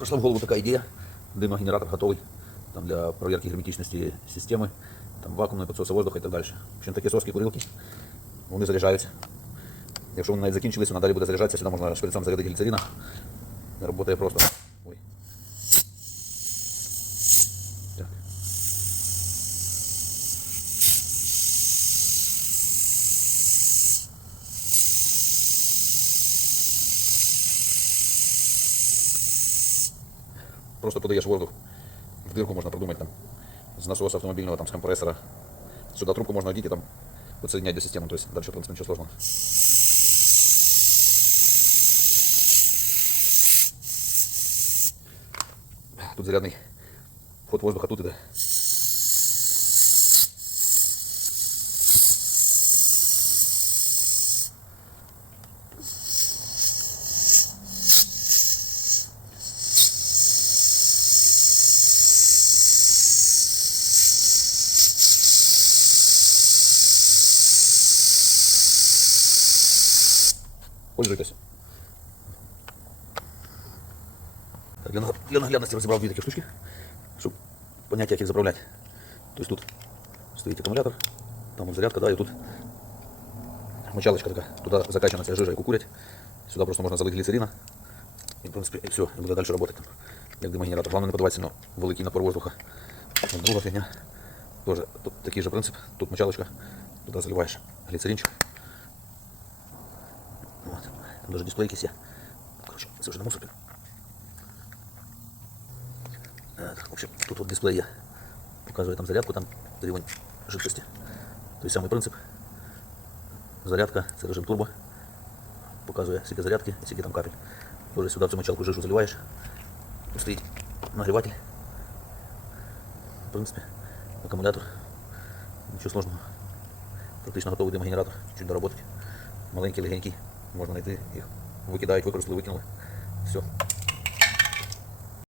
Пришла в голову такая идея. Дымогенератор готовый там, для проверки герметичности системы, там, вакуумної підсоса воздуха і так далі. В общем, такі соски курилки, вони заряджаються. Якщо вони навіть закінчились, вона далі буде заряджатися, сюди можна шприцом зарядити гліцерина. Работає просто. Просто подаєш воздух, в дырку можна продумати там, з насоса автомобільного, там, з компресора. Сюди трубку можна одіти, там, подсоединять до системы, то есть дальше, в принципе, ничего сложного. Тут зарядный вход воздуха, тут іде. Пользуйтесь. Так, для, для наглядності розібрав дві такі штучки, щоб поняття, як їх заправляти. Тобто тут стоїть акумулятор, там от зарядка, да, і тут мочалочка така. Туди закачана ця жижа, яку курять. Сюди просто можна залити гліцерина. І, в принципі, і все, і буде далі працювати. Як димогенератор. Головне не подавати сильно великий напор воздуха. Друга фігня. Тоже тут такий же принцип. Тут мочалочка, туди заливаєш гліцеринчик. Там даже дисплей якийсь є. Короче, вже на мусорі. В общем, тут вот дисплей є. Показує там зарядку, там рівень жидкості. Той самий принцип. Зарядка, це режим турбо. Показує скільки зарядки і там капель. Тоже сюди в цю мочалку жижу заливаєш. Тут стоїть нагріватель. В принципі, акумулятор. Нічого сложного. Практично готовий димогенератор. Чуть доработать. Маленький, легенький. Можна знайти їх. Викидають, використали, викинули. Все.